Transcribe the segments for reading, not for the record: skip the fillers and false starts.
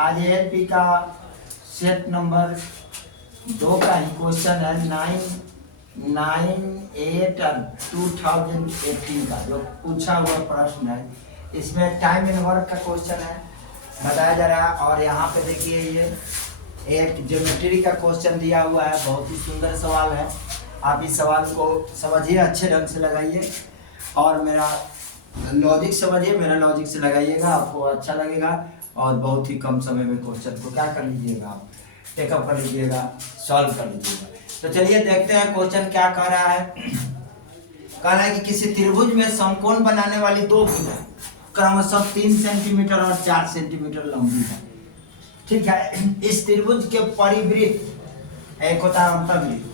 आज एएलपी का set number 2 का ही क्वेश्चन है 9/8/2018 का जो पूछा हुआ प्रश्न है। इसमें टाइम एंड वर्क का क्वेश्चन है बताया जा रहा है। और यहाँ पे देखिए ये एक ज्योमेट्री का क्वेश्चन दिया हुआ है, बहुत ही सुंदर सवाल है। आप इस सवाल को समझिए, अच्छे ढंग से लगाइए और मेरा लॉजिक समझिए, मेरा लॉजिक से लगाइएगा, आपको अच्छा लगेगा। और बहुत ही कम समय में क्वेश्चन को क्या कर लीजिएगा, आप टेकअप कर लीजिएगा, सॉल्व कर लीजिएगा। तो चलिए देखते हैं क्वेश्चन क्या कह रहा है। कह रहा है कि किसी त्रिभुज में समकोण बनाने वाली दो भुजाएं क्रमशः 3 सेंटीमीटर और 4 सेंटीमीटर लंबी है। ठीक है, इस त्रिभुज के परिवृत्त, एक होता है अंतर्वृत्त,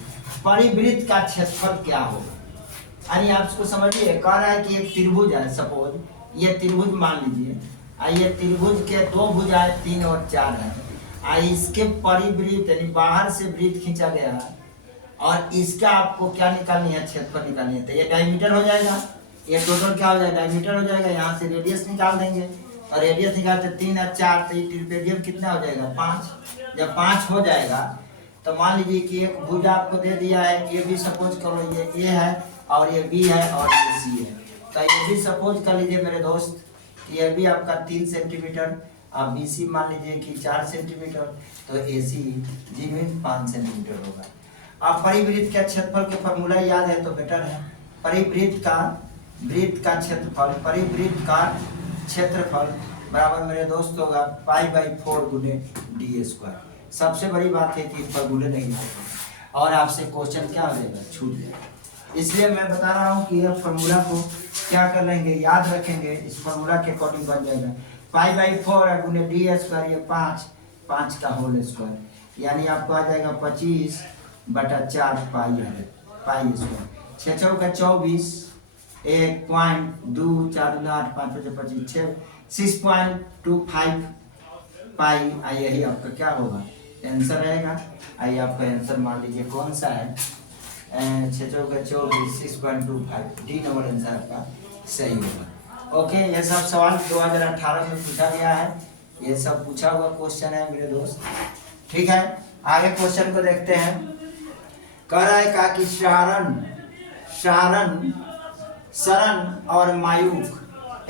परिवृत्त का क्षेत्रफल क्या होगा। यानी आप इसको समझिए, कह रहा है कि एक त्रिभुज है, सपोज ये त्रिभुज मान लीजिए, ये त्रिभुज के दो भुजाएं 3 और 4 है। इसके परिवृत्त यानी बाहर से वृत्त खींचा गया है और इसका आपको क्या निकालनी है, क्षेत्रफल निकालनी है। तो ये डायमीटर हो जाएगा, ये टोटल क्या हो जाएगा, डायमीटर हो जाएगा। यहाँ से रेडियस निकाल देंगे और रेडियस निकालते 3 और 4, तो ये रेडियस कितना हो जाएगा, 5। जब 5 हो जाएगा तो मान लीजिए कि एक भुजा आपको दे दिया है, ये भी सपोज करो ये ए है और ये बी है और ये सी है। तो ये भी सपोज कर लीजिए मेरे दोस्त, ये भी आपका 3 सेंटीमीटर, आप बी सी मान लीजिए कि 4 सेंटीमीटर, तो ए सी जी में 5 सेंटीमीटर होगा। अब परिवृत्त का क्षेत्रफल के फॉर्मूला याद है तो बेटर है। परिवृत्त का क्षेत्रफल, परिवृत्त का क्षेत्रफल बराबर मेरे दोस्त होगा π/4 गुने डी स्क्वायर। सबसे बड़ी बात है कि फॉर्मूले नहीं होगा और आपसे क्वेश्चन क्या हो जाएगा, छूट जाएगा। इसलिए मैं बता रहा हूँ कि यह फॉर्मूला को क्या कर लेंगे, याद रखेंगे, इस फॉर्मूला के अकॉर्डिंग बन जाएगा π/4 गुने डी स्क्वायर, ये 5 का होल स्क्वायर, यानी आपको आ जाएगा 25/4 पाई स्क्वायर। 6 चौका 24, 1.2, 4 8 5 25, 6.25 पाई। यही आपका क्या होगा, आंसर रहेगा। आइए आपका आंसर मान लीजिए कौन सा है, 6 चौका 24, 6.25, डी नंबर आंसर आपका सही होगा। ओके, ये सब सवाल 2018 में पूछा गया है, ये सब पूछा हुआ क्वेश्चन है मेरे दोस्त। ठीक है, आगे क्वेश्चन को देखते हैं। कह रहा है कि शरण और मायूख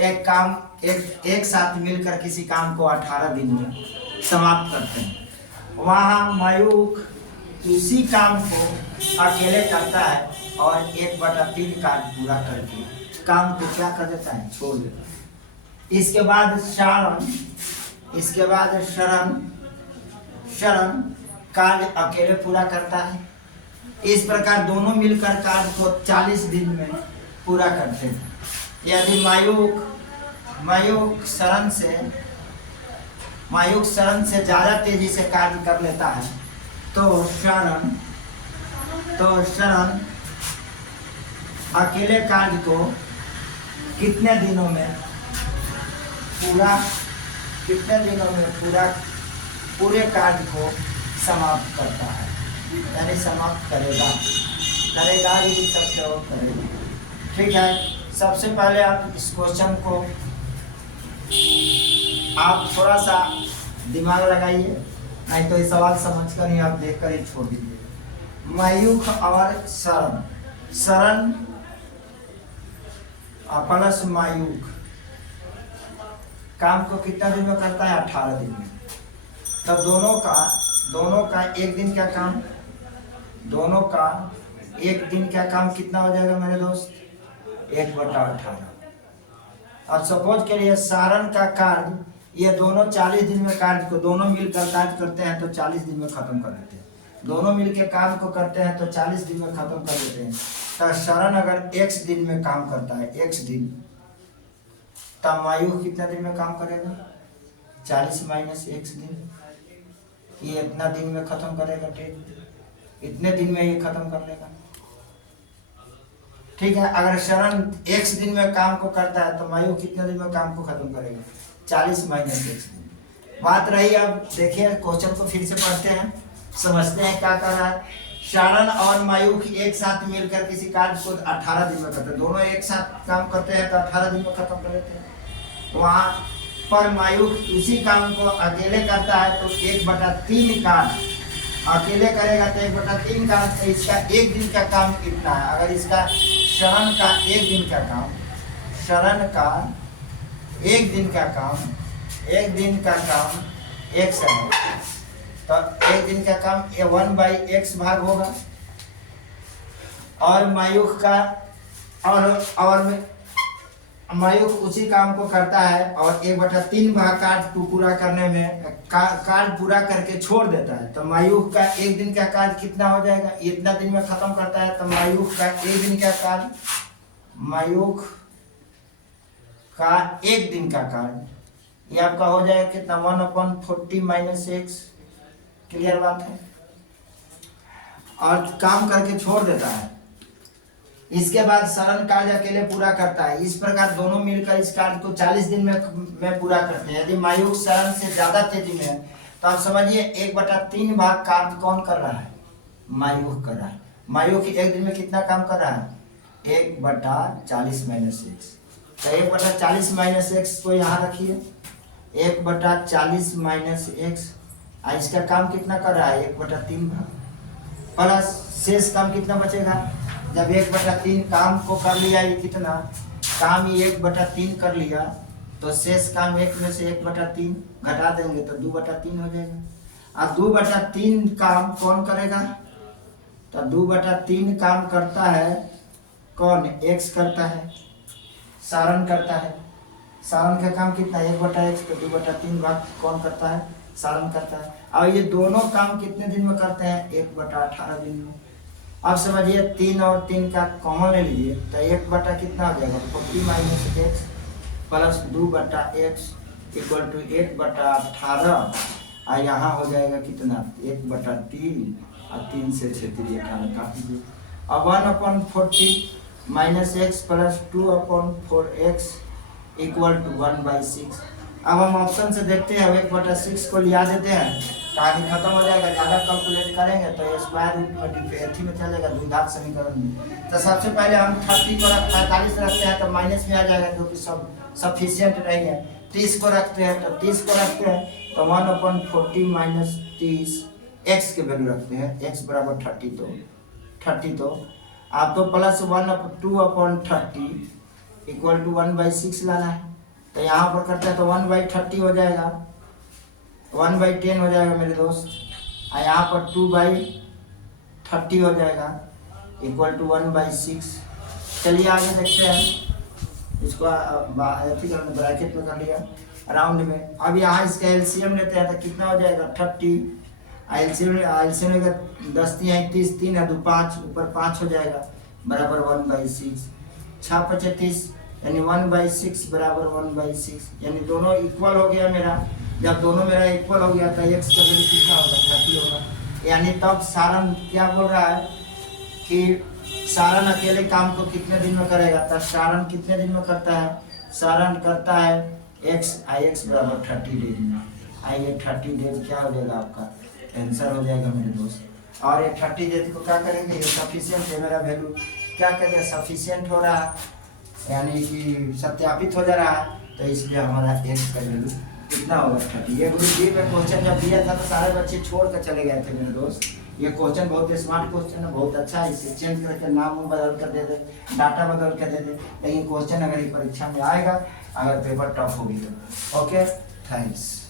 एक साथ मिलकर किसी काम को 18 दिन में समाप्त करते हैं। वहाँ मायूख उसी काम को अकेले करता है और 1/3 कार्य पूरा करके काम को क्या कर देता है, छोड़ देता है। इसके बाद शरण कार्य अकेले पूरा करता है। इस प्रकार दोनों मिलकर कार्य को 40 दिन में पूरा करते हैं। यदि मायूख शरण से ज्यादा तेजी से कार्य कर लेता है तो शरण अकेले कार्य को कितने दिनों में पूरे कार्य को समाप्त करता है, यानी समाप्त करेगा भी लिख सकते हो, करेगा। ठीक है, सबसे पहले आप इस क्वेश्चन को आप थोड़ा सा दिमाग लगाइए, नहीं तो ये सवाल समझकर ही आप देखकर ही छोड़ दीजिए। मायूख और शरण प्लस मायूख काम को कितना दिन में करता है, 18 दिन में। तब दोनों का एक दिन का काम, दोनों का एक दिन का काम कितना हो जाएगा मेरे दोस्त, 1/18। अब सपोज करिए सारण का कार्य, ये दोनों 40 दिन में कार्य को दोनों मिलकर कार्य करते हैं तो 40 दिन में खत्म कर देते हैं। दोनों मिलकर काम को करते हैं तो 40 दिन में खत्म कर देते हैं। तो शरण अगर x दिन में काम करता है, x दिन, तब मायूख कितना दिन में काम करेगा, 40 - x दिन, ये इतना दिन में खत्म करेगा। ठीक, इतने दिन में ये खत्म कर लेगा। ठीक है, अगर शरण x दिन में काम को करता है तो मायूख कितने दिन में काम को खत्म करेगा, 40 - x दिन। बात रही, अब देखिए क्वेश्चन को फिर से पढ़ते हैं, समझते हैं क्या कर रहा है। शरण और मायूख एक साथ मिलकर किसी कार्य को 18 दिन में करते हैं, दोनों एक साथ काम करते हैं तो 18 दिन में खत्म कर लेते हैं। वहाँ पर मायुक्त उसी काम को अकेले करता है तो 1/3 काम अकेले करेगा तो 1/3 काम, तो इसका एक दिन का काम कितना है? अगर इसका शरण का एक दिन का काम, शरण का एक दिन का काम, एक दिन का काम x है, तो एक दिन का काम 1/x भाग होगा। और मायुक का और मायुक उसी काम को करता है और 1/3 भाग कार्य पूरा करने में कार्य पूरा करके छोड़ देता है, तो मायुक का एक दिन का कार्य कितना हो जाएगा? इतना दिन में खत्म करता है, तो मायुक का एक दिन का कार्य, मायुक का एक दिन का कार्य ये आपका हो जाएगा कितना? 1/40 - x। क्लियर बात है? और काम करके छोड़ देता है। इसके बाद शरण कार्य अकेले पूरा करता है। इस प्रकार दोनों मिलकर इस कार्य को 40 दिन में पूरा करते हैं। यदि मायुक शरण से ज्यादा तेजी में है तो आप समझिए 1/3 भाग कार्य कौन कर रहा है? मायुक कर रहा है। मायुक एक दिन में कितना काम कर रहा है? 1/40 - x। तो 1/40 - x को यहाँ रखिए, 1/40 - x। इसका काम कितना कर रहा है? 1/3 भाग, प्लस शेष काम कितना बचेगा? जब 1/3 काम को कर लिया, ये कितना काम ही 1/3 कर लिया, तो शेष काम 1 में से 1/3 घटा देंगे तो 2/3 हो जाएगा। अब 2/3 काम कौन करेगा? तो 2/3 काम करता है कौन? x करता है, सारण करता है। सारण का काम कितना? 1/x, तो 2/3 भाग कौन करता है? सारण करता है। और ये दोनों काम कितने दिन में करते हैं? 1/18 दिन में। अब समझिए 3 और 3 का कॉमन ले लीजिए, तो 1 कितना हो जाएगा? 40 - x plus 2/x equal to 1/18। और यहाँ हो जाएगा कितना? 1/3 और 3 से 6 3 18 काट दीजिए। अब 1/40 - x plus 2/4x equal to 1/6। अब हम ऑप्शन से देखते हैं, 1/6 को लिया देते हैं, कहानी खत्म हो जाएगा। ज़्यादा कैलकुलेट करेंगे तो स्क्वायर रूट में चलेगा, द्विघात समीकरण में। तो सबसे पहले हम 30 को 45 रखते हैं तो माइनस में आ जाएगा, क्योंकि सब सफिशियंट नहीं है। 30 को रखते हैं तो 30 को रखते हैं तो 1/40 - 30 x के वैल्यू रखते हैं, x बराबर 30। तो आप तो प्लस 2/30 इक्वल टू 1/6 लाना है, तो यहाँ पर करते हैं तो 1/30 हो जाएगा, 1/10 हो जाएगा मेरे दोस्त। और यहाँ पर 2/30 हो जाएगा इक्वल टू 1/6। चलिए आगे देखते हैं, इसको ब्रैकेट में कर लिया राउंड में। अब यहाँ इसका एलसीएम लेते हैं तो कितना हो जाएगा? 30। एलसीएम का 10 × 30, 3 और 2 5, ऊपर 5 हो जाएगा बराबर 1/6। 6 × 35 यानी 1/6 बराबर 1/6, यानी दोनों इक्वल हो गया मेरा। जब दोनों मेरा इक्वल हो गया तो x का वैल्यू कितना होगा? 30 होगा। यानी तब सारण क्या बोल रहा है कि सारण अकेले काम को कितने दिन में करेगा? तब सारण कितने दिन में करता है? सारण करता है x बराबर 30 डेज में। ये 30 डेज क्या हो जाएगा? आपका आंसर हो जाएगा मेरे दोस्त। और ये 30 डेज को क्या करेंगे? ये सफिशियंट है, मेरा वैल्यू क्या करेगा? सफिशियंट हो रहा है, यानी कि सत्यापित हो जा रहा है, तो इसलिए हमारा x का वैल्यू कितना होगा? 30। ये ग्रुप डी में क्वेश्चन जब दिया था तो सारे बच्चे छोड़ कर चले गए थे मेरे दोस्त। ये क्वेश्चन बहुत स्मार्ट क्वेश्चन है, बहुत अच्छा है। इसे चेंज करके नाम बदल कर दे दे, डाटा बदल कर दे दे, लेकिन क्वेश्चन अगर ये परीक्षा में आएगा, अगर पेपर टफ होगी तो। Okay, thanks.